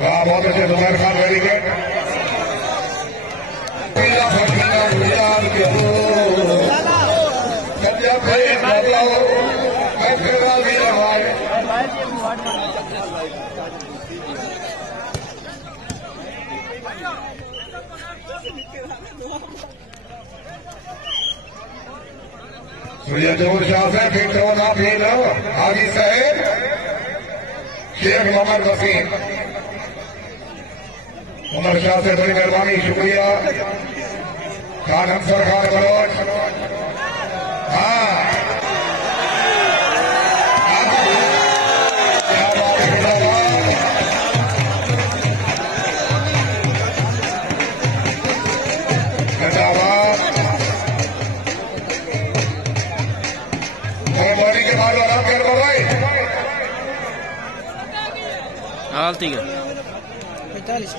वाह, बहुत अच्छे जुबैर खान, वेरी गुड। सूर्य जोर शाह से फिर ना फिर हाजी साहेब शेख मोहम्मद वसीम उमर शाह से बड़ी मेहरबानी, शुक्रिया। खान अंसर खान बलोच, हाँ हाल ठीक है। 45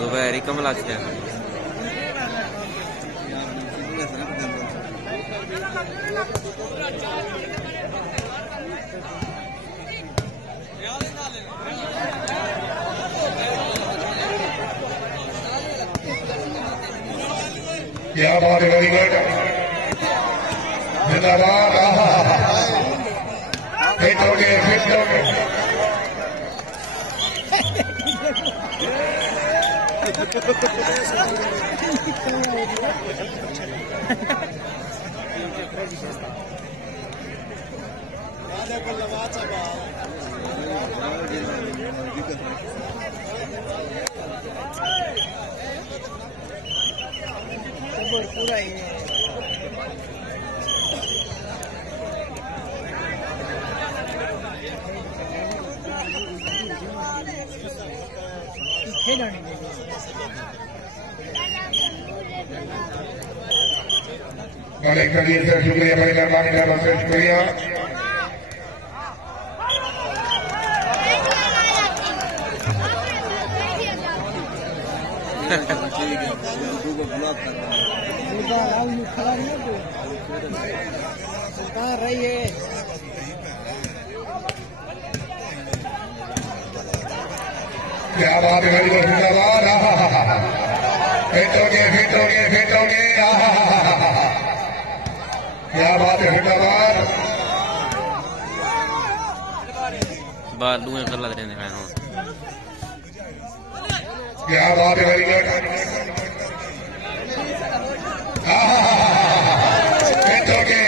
Zubairi कमला से क्या बात है, वेरी गुड, जिंदाबाद। फिट हो गए, फिट हो गए। पूरा ही बड़े करिए सर, शुक्रिया, बड़ी मेहरबानी, से शुक्रिया। सरकार रही है। क्या बात है, मेरी जिंदाबाद। फिट हो गए, फिट हो गए, फिट हो गए। क्या बात है, जिंदाबाद। बालू में कर लग रहे हैं। क्या बात है, वेरी गुड। फिट हो गए।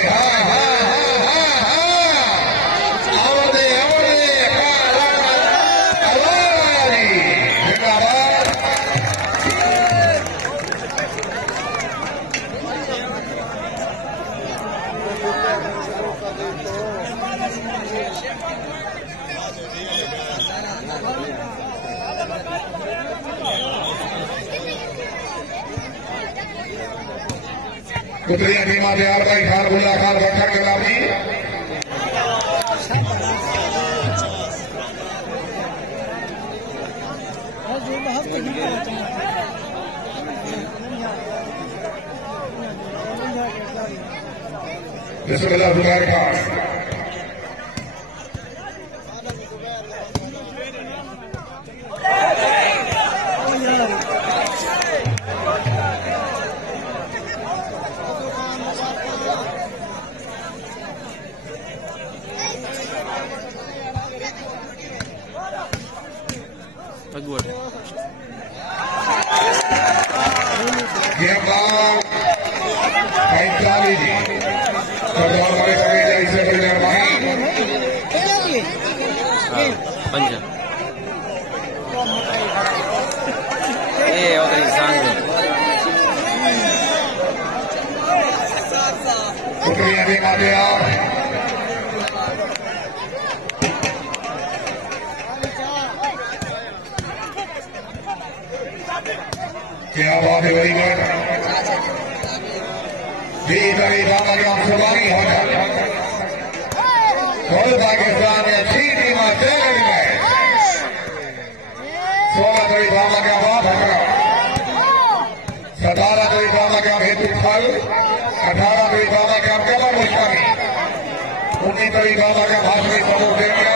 पुत्रियां टीमा तैयार भाई खान गुल्ला खान भट्टर के नाम जी बिस्मिल्लाह जुबैर खान अगवट पैंतालीस जी सरदार बड़े बड़े इससे बड़ी मेहरबानी पंजा ये और इंसान पुत्रियां भी आते आप क्या बात है वेरी गुड बीतरी दामग्राम सुबानी होना और पाकिस्तान में अच्छी टीम आते हैं 16 तरी दामग्राम भगरा 17 तरी दामग्राम हेतु फल 18 तरी दामग्राम कमर मुश्तानी 19 तरी दामग्राम हाशमी समूह देंगे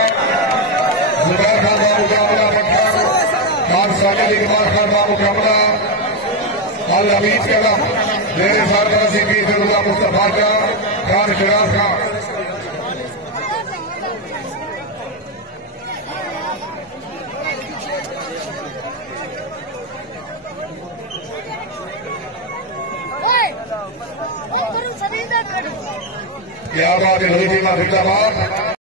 जुबैर खान बाबू कामला पत्थर खान साजिद इकबाल खान बाबू कामला अल हमीद कलम मेरे सरदार से पी फिरुल्लाह मुस्तफा का खान शिराज खान क्या बात है लोही टीमा जिंदाबाद।